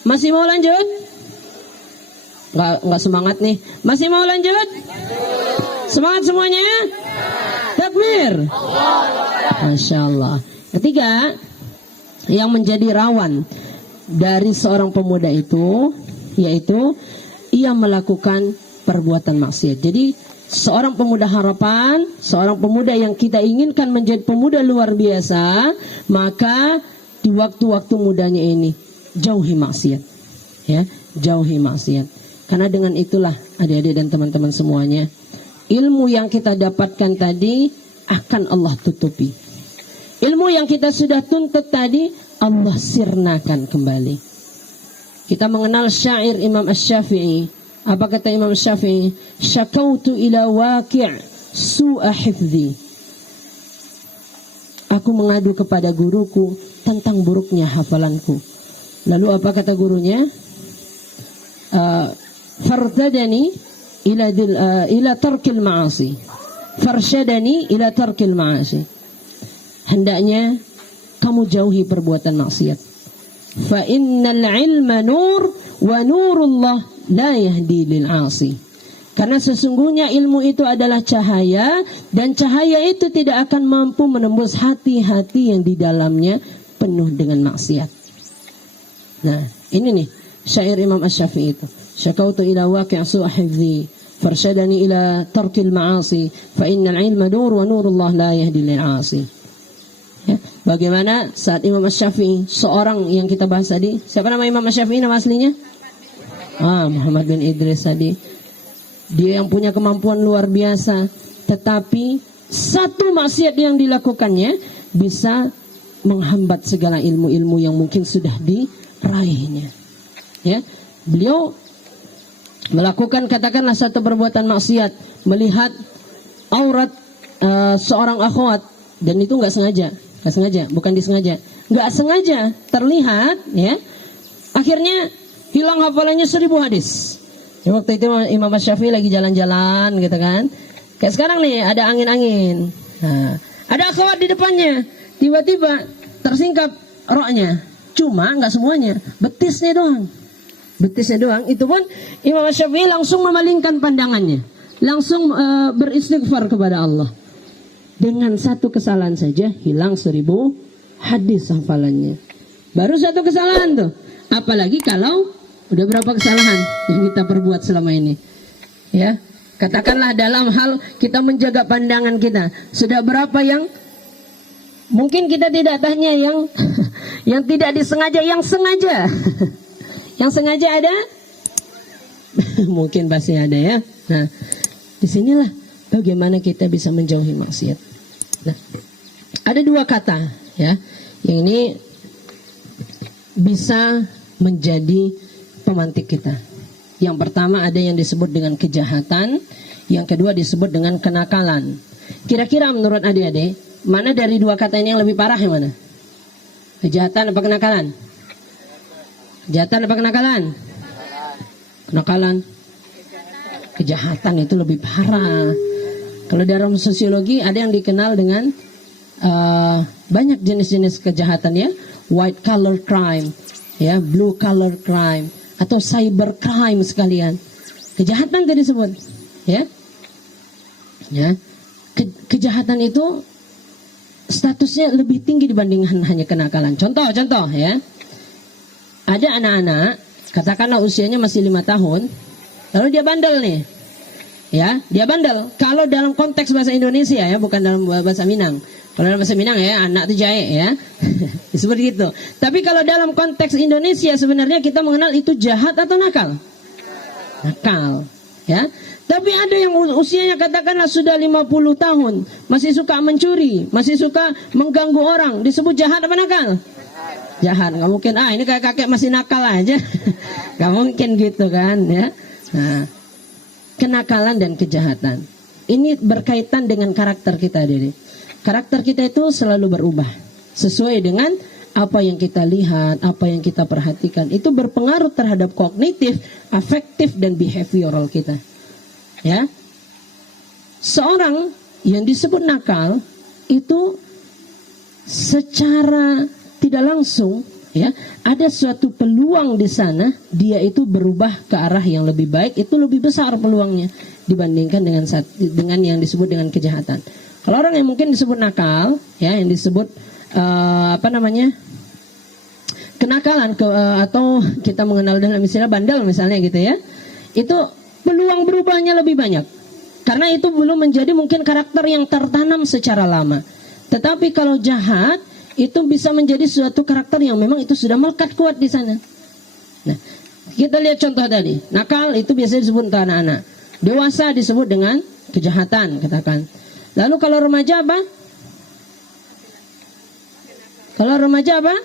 Masih mau lanjut? Nggak semangat nih. Masih mau lanjut? Semangat semuanya? Takbir. Masya Allah. Ketiga, yang menjadi rawan dari seorang pemuda itu, yaitu ia melakukan perbuatan maksiat. Jadi seorang pemuda harapan, seorang pemuda yang kita inginkan menjadi pemuda luar biasa, maka di waktu-waktu mudanya ini jauhi maksiat. Ya, jauhi maksiat. Karena dengan itulah adik-adik dan teman-teman semuanya, ilmu yang kita dapatkan tadi akan Allah tutupi. Ilmu yang kita sudah tuntut tadi Allah sirnakan kembali. Kita mengenal syair Imam Asy-Syafi'i. Apa kata Imam Asy-Syafi'i? Syakautu ila waqi' su'a hifdzi. Aku mengadu kepada guruku tentang buruknya hafalanku. Lalu apa kata gurunya? Fartadani ila tarkil ma'asi. Farsyadani ila tarkil ma'asi. Hendaknya kamu jauhi perbuatan maksiat. Fa innal ilma nur wa nurullah la yahdi lil 'asi. Karena sesungguhnya ilmu itu adalah cahaya, dan cahaya itu tidak akan mampu menembus hati-hati yang di dalamnya penuh dengan maksiat. Nah, ini nih syair Imam Asy-Syafi'i itu. Syakautu ila waqi' su'a hifzi, farsyadani ila tarkil ma'asi, fa innal ilma nur wa nurullah la yahdi lil 'asi. Ya, bagaimana saat Imam Asy-Syafi'i, seorang yang kita bahas tadi, siapa nama Imam Asy-Syafi'i nama aslinya? Muhammad bin Idris tadi. Dia yang punya kemampuan luar biasa, tetapi satu maksiat yang dilakukannya bisa menghambat segala ilmu-ilmu yang mungkin sudah diraihnya. Ya, beliau melakukan katakanlah satu perbuatan maksiat, melihat aurat seorang akhwat, dan itu nggak sengaja, bukan disengaja, nggak sengaja terlihat, ya. Akhirnya hilang hafalannya 1000 hadis. Ya, waktu itu Imam Asy-Syafi'i lagi jalan-jalan gitu kan. Kayak sekarang nih ada angin-angin. Nah, ada akhwat di depannya. Tiba-tiba tersingkap roknya. Cuma nggak semuanya, betisnya doang. Betisnya doang. Itu pun Imam Asy-Syafi'i langsung memalingkan pandangannya. Langsung beristighfar kepada Allah. Dengan satu kesalahan saja hilang 1000 hadis hafalannya. Baru satu kesalahan tuh. Apalagi kalau udah berapa kesalahan yang kita perbuat selama ini, ya. Katakanlah dalam hal kita menjaga pandangan kita, sudah berapa yang mungkin kita tidak tanya yang yang tidak disengaja, yang sengaja. Yang sengaja ada? Mungkin pasti ada, ya. Nah, disinilah bagaimana kita bisa menjauhi maksiat. Nah, ada 2 kata, ya, yang ini bisa menjadi pemantik kita. Yang pertama ada yang disebut dengan kejahatan, yang kedua disebut dengan kenakalan. Kira-kira menurut adik-adik, mana dari 2 kata ini yang lebih parah, yang mana? Kejahatan apa kenakalan? Kejahatan apa kenakalan? Kenakalan. Kejahatan itu lebih parah. Kalau dalam sosiologi ada yang dikenal dengan banyak jenis-jenis kejahatan, ya. White collar crime, ya, blue collar crime, atau cyber crime sekalian. Kejahatan tadi disebut, ya. Ya. Kejahatan itu statusnya lebih tinggi dibandingkan hanya kenakalan. Contoh, ya. Ada anak-anak, katakanlah usianya masih 5 tahun, lalu dia bandel nih. Ya, dia bandel. Kalau dalam konteks bahasa Indonesia, ya, bukan dalam bahasa Minang. Kalau dalam bahasa Minang, ya, anak itu jahe, ya. Disebut gitu. Tapi kalau dalam konteks Indonesia sebenarnya kita mengenal itu jahat atau nakal? Nakal, ya. Tapi ada yang usianya katakanlah sudah 50 tahun, masih suka mencuri, masih suka mengganggu orang, disebut jahat apa nakal? Jahat. Nggak mungkin, ini kayak kakek masih nakal aja. Nggak mungkin gitu kan, ya. Nah, kenakalan dan kejahatan ini berkaitan dengan karakter kita, Dede. Karakter kita itu selalu berubah sesuai dengan apa yang kita lihat, apa yang kita perhatikan. Itu berpengaruh terhadap kognitif, afektif, dan behavioral kita. Ya, seorang yang disebut nakal itu secara tidak langsung, ya, ada suatu peluang di sana dia itu berubah ke arah yang lebih baik, itu lebih besar peluangnya dibandingkan dengan yang disebut dengan kejahatan. Kalau orang yang mungkin disebut nakal, ya, yang disebut kenakalan atau kita mengenal dalam istilah bandel misalnya gitu, ya, itu peluang berubahnya lebih banyak karena itu belum menjadi mungkin karakter yang tertanam secara lama. Tetapi kalau jahat itu bisa menjadi suatu karakter yang memang itu sudah melekat kuat di sana. Nah, kita lihat contoh tadi, nakal itu biasanya disebut untuk anak-anak, dewasa disebut dengan kejahatan, katakan. Lalu kalau remaja apa? Kalau remaja apa?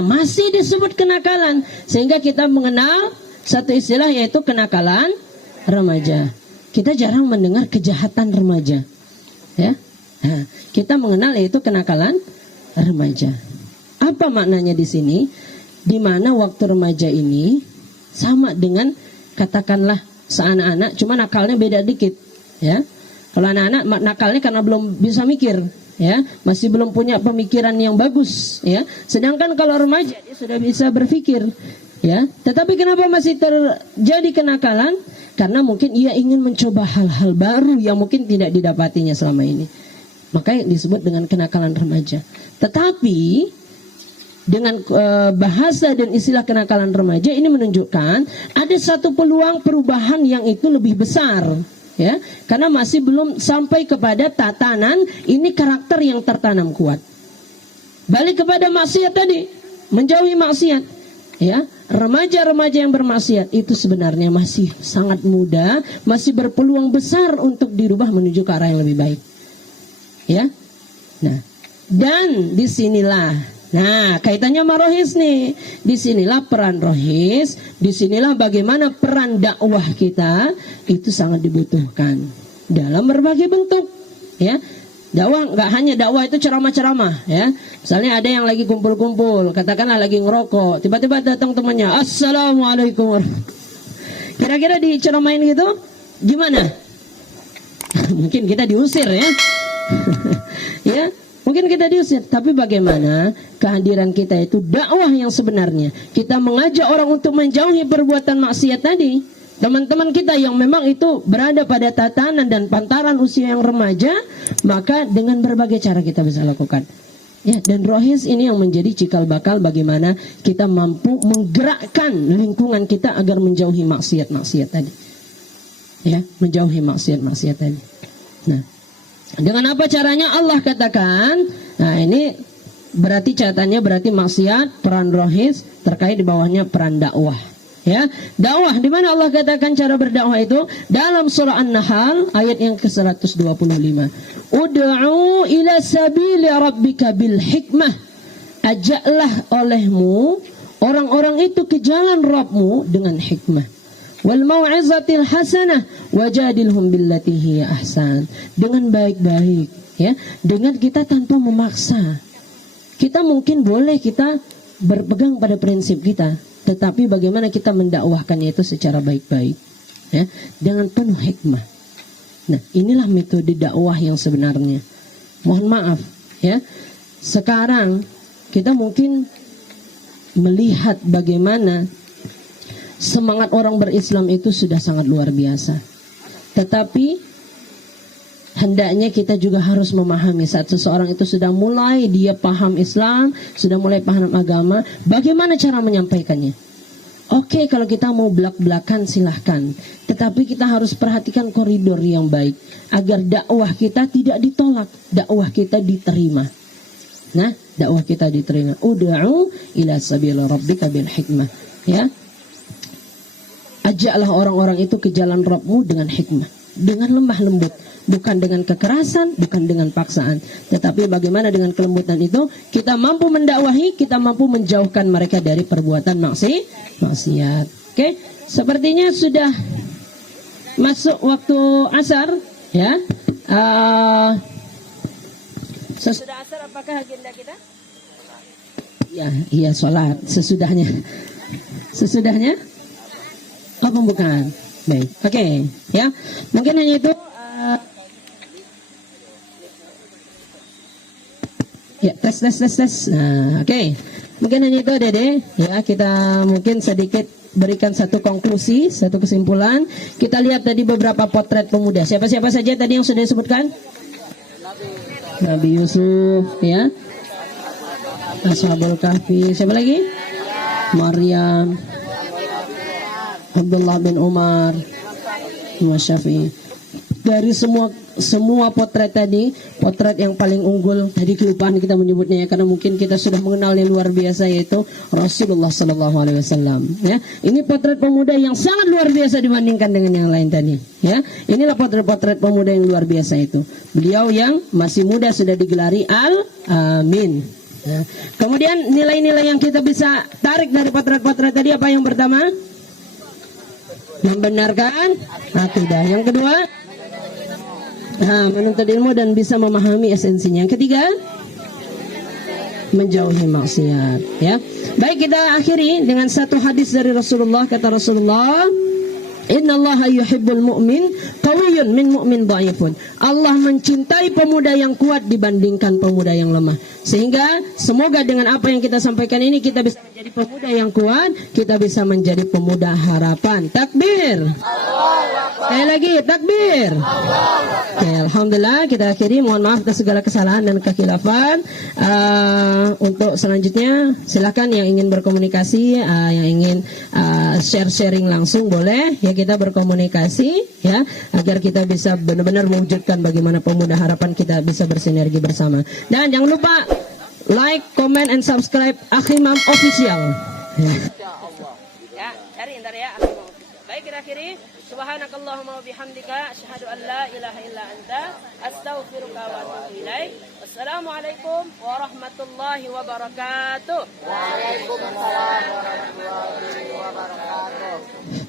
Masih disebut kenakalan. Sehingga kita mengenal satu istilah yaitu kenakalan remaja. Kita jarang mendengar kejahatan remaja, ya. Nah, kita mengenal yaitu kenakalan remaja. Apa maknanya di sini? Di mana waktu remaja ini sama dengan katakanlah seanak-anak, cuma nakalnya beda dikit, ya. Kalau anak-anak nakalnya karena belum bisa mikir, ya, masih belum punya pemikiran yang bagus, ya. Sedangkan kalau remaja dia sudah bisa berpikir, Ya, tetapi kenapa masih terjadi kenakalan? Karena mungkin ia ingin mencoba hal-hal baru yang mungkin tidak didapatinya selama ini. Makanya disebut dengan kenakalan remaja. Tetapi dengan bahasa dan istilah kenakalan remaja ini menunjukkan ada satu peluang perubahan yang itu lebih besar, ya, karena masih belum sampai kepada tatanan ini karakter yang tertanam kuat. Balik kepada maksiat tadi, menjauhi maksiat, ya. Remaja-remaja yang bermaksiat itu sebenarnya masih sangat muda, masih berpeluang besar untuk dirubah menuju ke arah yang lebih baik, ya. Nah, dan disinilah, nah, kaitannya sama rohis nih. Disinilah peran rohis, disinilah bagaimana peran dakwah kita itu sangat dibutuhkan dalam berbagai bentuk, ya. Dakwah nggak hanya dakwah itu ceramah-ceramah, ya. Misalnya ada yang lagi kumpul-kumpul, katakanlah lagi ngerokok, tiba-tiba datang temannya, Assalamualaikum. Kira-kira diceramain gitu, gimana? Mungkin kita diusir, ya. Ya. Mungkin kita diusir, tapi bagaimana kehadiran kita itu dakwah yang sebenarnya. Kita mengajak orang untuk menjauhi perbuatan maksiat tadi. Teman-teman kita yang memang itu berada pada tatanan dan pantaran usia yang remaja, maka dengan berbagai cara kita bisa lakukan. Ya, dan rohis ini yang menjadi cikal bakal bagaimana kita mampu menggerakkan lingkungan kita agar menjauhi maksiat-maksiat tadi. Ya, menjauhi maksiat-maksiat tadi. Nah, dengan apa caranya? Allah katakan, nah ini berarti catatannya berarti maksiat, peran rohis, terkait di bawahnya peran dakwah. Ya, dakwah di mana Allah katakan cara berdakwah itu dalam surah An-Nahl ayat yang ke-125. Ud'u ila sabili rabbika bil hikmah. Ajaklah olehmu orang-orang itu ke jalan Rabbmu dengan hikmah. Wal mau'izatil hasanah wajadilhum billati hiya ahsan. Dengan baik-baik, ya, dengan kita tanpa memaksa. Kita mungkin boleh kita berpegang pada prinsip kita, tetapi bagaimana kita mendakwahkannya itu secara baik-baik, ya, dengan penuh hikmah. Nah, inilah metode dakwah yang sebenarnya. Mohon maaf, ya. Sekarang kita mungkin melihat bagaimana semangat orang berislam itu sudah sangat luar biasa. Tetapi hendaknya kita juga harus memahami saat seseorang itu sudah mulai dia paham Islam, sudah mulai paham agama, bagaimana cara menyampaikannya. Oke, kalau kita mau belak-belakan silahkan, tetapi kita harus perhatikan koridor yang baik agar dakwah kita tidak ditolak, dakwah kita diterima. Nah, dakwah kita diterima. Ud'u ila sabil rabbika bil hikmah, ya. Ajaklah orang-orang itu ke jalan Rabbmu dengan hikmah, dengan lemah lembut, bukan dengan kekerasan, bukan dengan paksaan, tetapi bagaimana dengan kelembutan itu kita mampu mendakwahi, kita mampu menjauhkan mereka dari perbuatan maksiat. Oke, sepertinya sudah masuk waktu asar, ya. Sesudah asar apakah agenda kita? Ya, iya sholat sesudahnya. Sesudahnya? Oh, pembukaan. Baik. Oke, ya. Mungkin hanya itu. Ya, tes. Nah, oke. Mungkin hanya itu, Dede. Ya, kita mungkin sedikit berikan satu konklusi, satu kesimpulan. Kita lihat tadi beberapa potret pemuda. Siapa-siapa saja tadi yang sudah disebutkan? Nabi Yusuf, ya. Ashabul Kahfi. Siapa lagi? Maryam. Abdullah bin Umar, Imam Syafi'i. Dari semua potret tadi, potret yang paling unggul tadi kelupaan kita menyebutnya, ya, karena mungkin kita sudah mengenal yang luar biasa, yaitu Rasulullah Sallallahu Alaihi Wasallam. Ya, ini potret pemuda yang sangat luar biasa dibandingkan dengan yang lain tadi. Ya, inilah potret-potret pemuda yang luar biasa itu. Beliau yang masih muda sudah digelari Al-Amin. Ya. Kemudian nilai-nilai yang kita bisa tarik dari potret-potret tadi apa yang pertama? Membenarkan akidah. Yang kedua, menuntut ilmu dan bisa memahami esensinya. Yang ketiga, menjauhi maksiat. Ya, baik, kita akhiri dengan satu hadis dari Rasulullah. Kata Rasulullah, Innallaha yuhibbul mu'min qawiyyun min mu'min dhaifun. Allah mencintai pemuda yang kuat dibandingkan pemuda yang lemah. Sehingga semoga dengan apa yang kita sampaikan ini kita bisa menjadi pemuda yang kuat, kita bisa menjadi pemuda harapan. Takbir. Sekali lagi takbir. Oke, alhamdulillah kita akhiri. Mohon maaf atas segala kesalahan dan kekhilafan. Untuk selanjutnya silakan yang ingin berkomunikasi, yang ingin sharing langsung boleh ya, kita berkomunikasi ya agar kita bisa benar-benar mewujudkan bagaimana pemuda harapan kita bisa bersinergi bersama. Dan jangan lupa like, comment, and subscribe Akhimam Official. Ya, cari ntar ya Akhimam Official. Baik, kita akhiri. Subhanakallahumma wa bihamdika asyhadu an la ilaha illa anta astaghfiruka wa atubu ilaik. Wassalamualaikum warahmatullahi wabarakatuh. Waalaikumsalam warahmatullahi wabarakatuh.